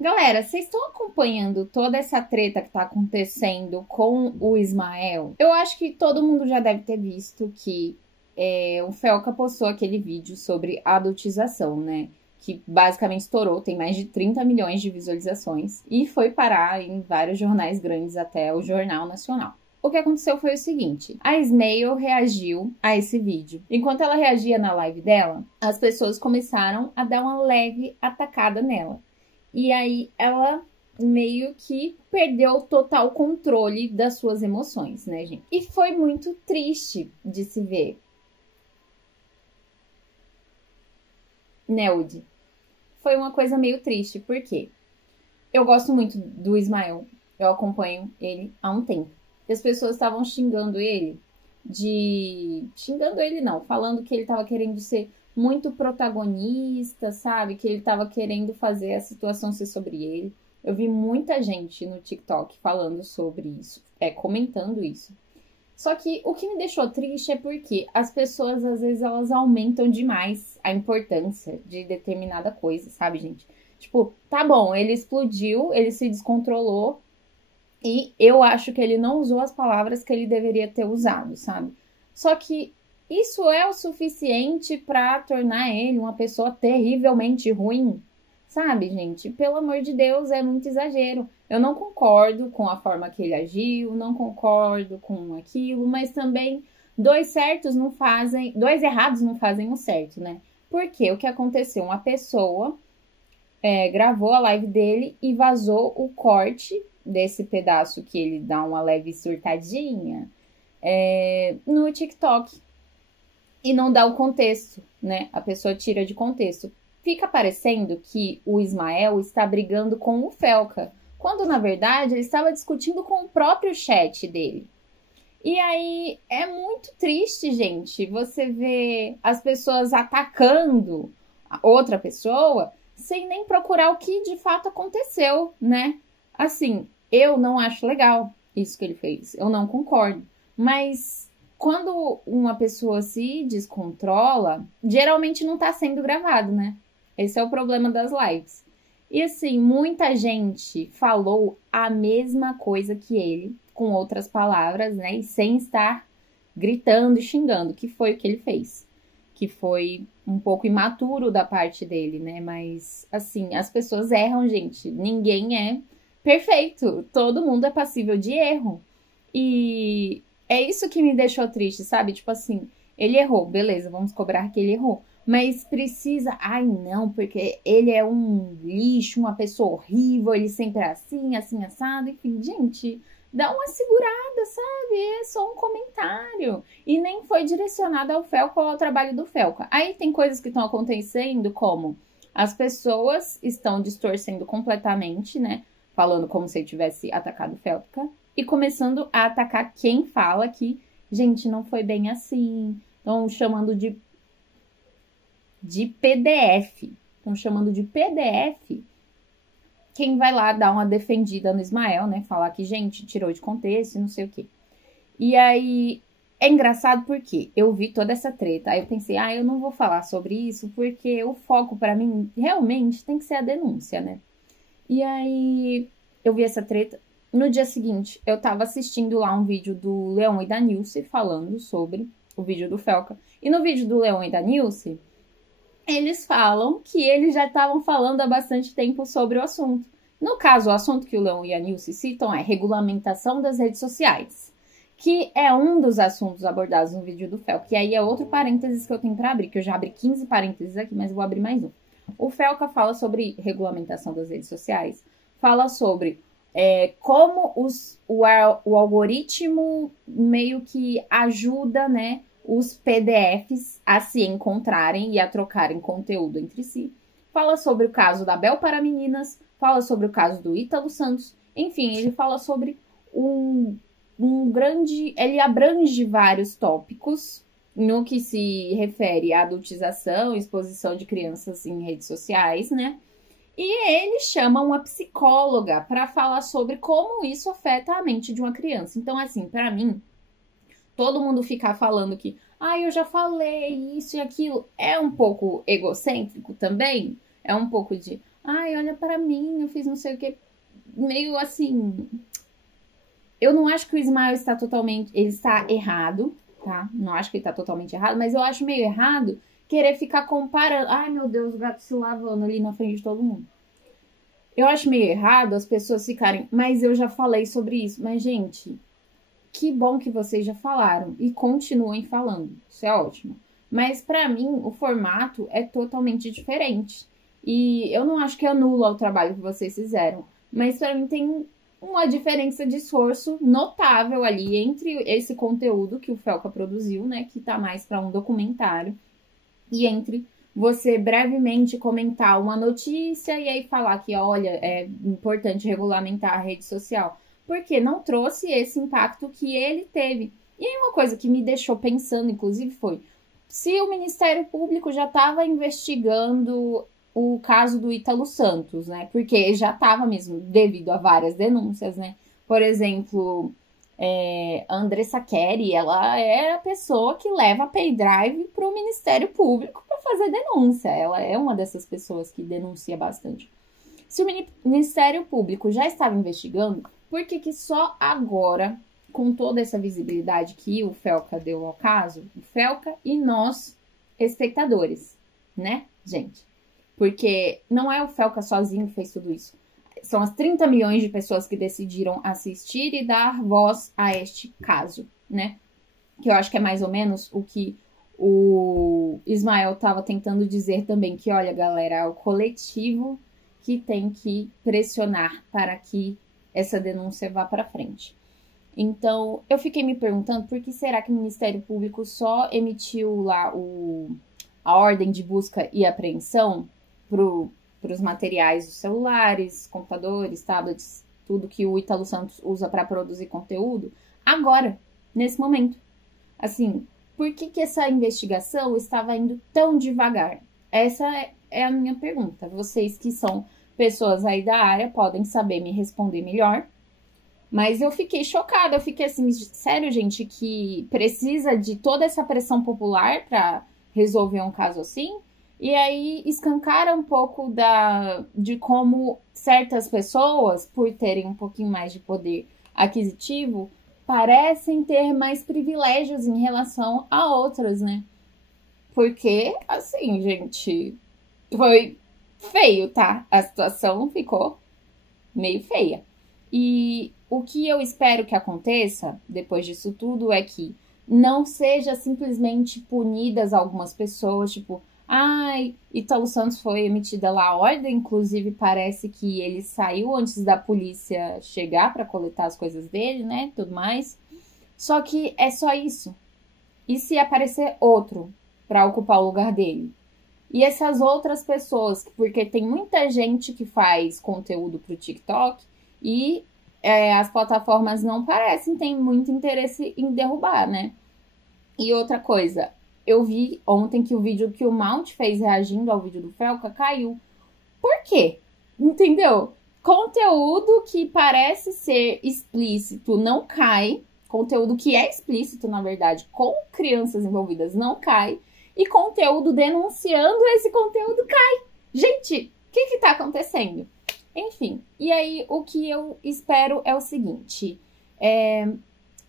Galera, vocês estão acompanhando toda essa treta que tá acontecendo com o Ismael? Eu acho que todo mundo já deve ter visto que o Felca postou aquele vídeo sobre adultização, né? Que basicamente estourou, tem mais de 30 milhões de visualizações e foi parar em vários jornais grandes, até o Jornal Nacional. O que aconteceu foi o seguinte: a Ismael reagiu a esse vídeo. Enquanto ela reagia na live dela, as pessoas começaram a dar uma leve atacada nela. E aí ela meio que perdeu total controle das suas emoções, né, gente? E foi muito triste de se ver. Nelde. Foi uma coisa meio triste, porque eu gosto muito do Ismael. Eu acompanho ele há um tempo. E as pessoas estavam xingando ele Xingando ele não, falando que ele estava querendo ser muito protagonista, sabe? Que ele estava querendo fazer a situação ser sobre ele. Eu vi muita gente no TikTok falando sobre isso, comentando isso. Só que o que me deixou triste é porque as pessoas, às vezes, elas aumentam demais a importância de determinada coisa, sabe, gente? Tipo, tá bom, ele explodiu, ele se descontrolou, e eu acho que ele não usou as palavras que ele deveria ter usado, sabe? Só que isso é o suficiente para tornar ele uma pessoa terrivelmente ruim, sabe, gente? Pelo amor de Deus, é muito exagero. Eu não concordo com a forma que ele agiu, não concordo com aquilo, mas também dois errados não fazem um certo, né? Porque o que aconteceu? Uma pessoa gravou a live dele e vazou o corte desse pedaço que ele dá uma leve surtadinha no TikTok. E não dá o contexto, né? A pessoa tira de contexto. Fica parecendo que o Ismael está brigando com o Felca, quando na verdade ele estava discutindo com o próprio chat dele. E aí é muito triste, gente, você ver as pessoas atacando outra pessoa sem nem procurar o que de fato aconteceu, né? Assim, eu não acho legal isso que ele fez, eu não concordo. Mas quando uma pessoa se descontrola, geralmente não tá sendo gravado, né? Esse é o problema das lives. E assim, muita gente falou a mesma coisa que ele, com outras palavras, né? E sem estar gritando e xingando, que foi o que ele fez. Que foi um pouco imaturo da parte dele, né? Mas, assim, as pessoas erram, gente. Ninguém é perfeito. Todo mundo é passível de erro. E é isso que me deixou triste, sabe? Tipo assim, ele errou, beleza, vamos cobrar que ele errou. Mas precisa, ai não, porque ele é um lixo, uma pessoa horrível, ele sempre é assim, assim, assado, enfim, gente, dá uma segurada, sabe? É só um comentário. E nem foi direcionado ao Felca ou ao trabalho do Felca. Aí tem coisas que estão acontecendo, como as pessoas estão distorcendo completamente, né? Falando como se ele tivesse atacado o Felca. E começando a atacar quem fala que, gente, não foi bem assim. Estão chamando de PDF. Estão chamando de PDF quem vai lá dar uma defendida no Ismael, né? Falar que, gente, tirou de contexto e não sei o quê. E aí, é engraçado porque eu vi toda essa treta. Aí eu pensei, eu não vou falar sobre isso porque o foco pra mim realmente tem que ser a denúncia, né? E aí, eu vi essa treta. No dia seguinte, eu tava assistindo lá um vídeo do Leon e da Nilce falando sobre o vídeo do Felca. E no vídeo do Leon e da Nilce, eles falam que eles já estavam falando há bastante tempo sobre o assunto. No caso, o assunto que o Leon e a Nilce citam é regulamentação das redes sociais, que é um dos assuntos abordados no vídeo do Felca. E aí é outro parênteses que eu tenho para abrir, que eu já abri 15 parênteses aqui, mas eu vou abrir mais um. O Felca fala sobre regulamentação das redes sociais, fala sobre como o algoritmo meio que ajuda, né, os PDFs a se encontrarem e a trocarem conteúdo entre si. Fala sobre o caso da Bel para Meninas, fala sobre o caso do Ítalo Santos, enfim, ele fala sobre ele abrange vários tópicos no que se refere à adultização, exposição de crianças em redes sociais, né? E ele chama uma psicóloga para falar sobre como isso afeta a mente de uma criança. Então, assim, para mim, todo mundo ficar falando que, eu já falei isso e aquilo, é um pouco egocêntrico também. É um pouco de, ai, olha para mim, eu fiz não sei o que. Meio assim, eu não acho que o Ismael está totalmente, ele está errado, tá? Não acho que ele está totalmente errado, mas eu acho meio errado querer ficar comparando. Ai, meu Deus, o gato se lavando ali na frente de todo mundo. Eu acho meio errado as pessoas ficarem, mas eu já falei sobre isso. Mas, gente, que bom que vocês já falaram e continuem falando. Isso é ótimo. Mas, pra mim, o formato é totalmente diferente. E eu não acho que anula o trabalho que vocês fizeram. Mas, pra mim, tem uma diferença de esforço notável ali entre esse conteúdo que o Felca produziu, né? Que tá mais pra um documentário. E entre você brevemente comentar uma notícia e aí falar que, olha, é importante regulamentar a rede social. Porque não trouxe esse impacto que ele teve. E aí uma coisa que me deixou pensando, inclusive, foi se o Ministério Público já estava investigando o caso do Ítalo Santos, né? Porque já estava mesmo, devido a várias denúncias, né? Por exemplo, a Andressa Query, ela é a pessoa que leva a pendrive para o Ministério Público para fazer denúncia. Ela é uma dessas pessoas que denuncia bastante. Se o Ministério Público já estava investigando, por que só agora, com toda essa visibilidade que o Felca deu ao caso, o Felca e nós, espectadores, né, gente? Porque não é o Felca sozinho que fez tudo isso. São as 30 milhões de pessoas que decidiram assistir e dar voz a este caso, né? Que eu acho que é mais ou menos o que o Ismael estava tentando dizer também, que olha, galera, é o coletivo que tem que pressionar para que essa denúncia vá para frente. Então, eu fiquei me perguntando por que será que o Ministério Público só emitiu lá a ordem de busca e apreensão para os materiais dos celulares, computadores, tablets, tudo que o Ítalo Santos usa para produzir conteúdo, agora, nesse momento. Assim, por que essa investigação estava indo tão devagar? Essa é a minha pergunta. Vocês que são pessoas aí da área podem saber me responder melhor. Mas eu fiquei chocada, eu fiquei assim, sério, gente, que precisa de toda essa pressão popular para resolver um caso assim? E aí escancara um pouco de como certas pessoas, por terem um pouquinho mais de poder aquisitivo, parecem ter mais privilégios em relação a outras, né? Porque, assim, gente, foi feio, tá? A situação ficou meio feia. E o que eu espero que aconteça depois disso tudo é que não seja simplesmente punidas algumas pessoas, tipo, ai, Ítalo Santos foi emitida lá a ordem, inclusive parece que ele saiu antes da polícia chegar para coletar as coisas dele, né, tudo mais. Só que é só isso. E se aparecer outro para ocupar o lugar dele? E essas outras pessoas, porque tem muita gente que faz conteúdo pro TikTok e as plataformas não parecem ter muito interesse em derrubar, né? E outra coisa, eu vi ontem que o vídeo que o Mount fez reagindo ao vídeo do Felca caiu. Por quê? Entendeu? Conteúdo que parece ser explícito não cai. Conteúdo que é explícito, na verdade, com crianças envolvidas não cai. E conteúdo denunciando esse conteúdo cai. Gente, o que tá acontecendo? Enfim, e aí o que eu espero é o seguinte.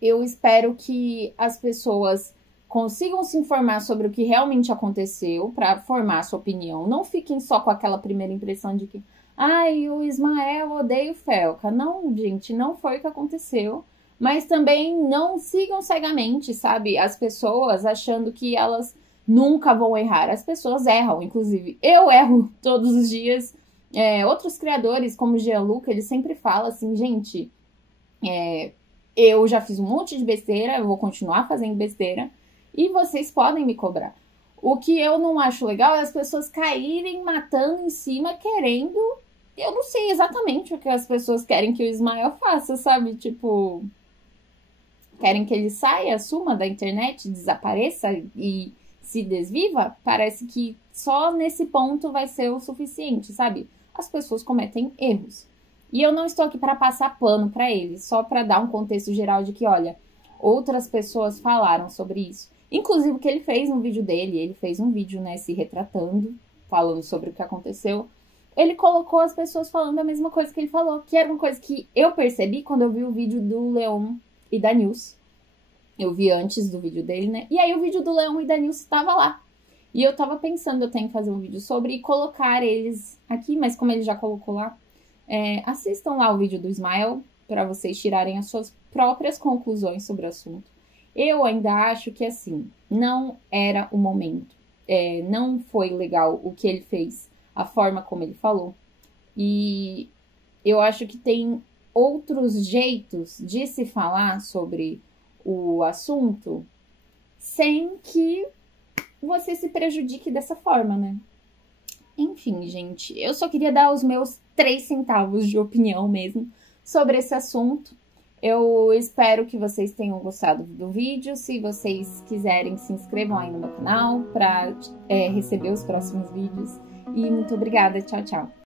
Eu espero que as pessoas consigam se informar sobre o que realmente aconteceu para formar sua opinião. Não fiquem só com aquela primeira impressão de que ai, o Ismael odeia o Felca. Não, gente, não foi o que aconteceu. Mas também não sigam cegamente, sabe? As pessoas achando que elas nunca vão errar. As pessoas erram, inclusive. Eu erro todos os dias. Outros criadores, como o Gianluca, ele sempre fala assim, gente, eu já fiz um monte de besteira, eu vou continuar fazendo besteira, e vocês podem me cobrar. O que eu não acho legal é as pessoas caírem matando em cima, querendo... Eu não sei exatamente o que as pessoas querem que o Ismael faça, sabe? Tipo... Querem que ele saia, suma da internet, desapareça e se desviva? Parece que só nesse ponto vai ser o suficiente, sabe? As pessoas cometem erros. E eu não estou aqui para passar pano para eles, só para dar um contexto geral de que, olha, outras pessoas falaram sobre isso. Inclusive o que ele fez no vídeo dele, ele fez um vídeo, né, se retratando, falando sobre o que aconteceu. ele colocou as pessoas falando a mesma coisa que ele falou, que era uma coisa que eu percebi quando eu vi o vídeo do Leon e da Nilce. Eu vi antes do vídeo dele, né? E aí o vídeo do Leon e da Nilce estava lá. E eu tava pensando, eu tenho que fazer um vídeo sobre e colocar eles aqui, mas como ele já colocou lá, assistam lá o vídeo do Smile para vocês tirarem as suas próprias conclusões sobre o assunto. Eu ainda acho que, assim, não era o momento. Não foi legal o que ele fez, a forma como ele falou. E eu acho que tem outros jeitos de se falar sobre o assunto sem que você se prejudique dessa forma, né? Enfim, gente, eu só queria dar os meus 3 centavos de opinião mesmo sobre esse assunto. Eu espero que vocês tenham gostado do vídeo. Se vocês quiserem, se inscrevam aí no meu canal para receber os próximos vídeos. E muito obrigada. Tchau, tchau.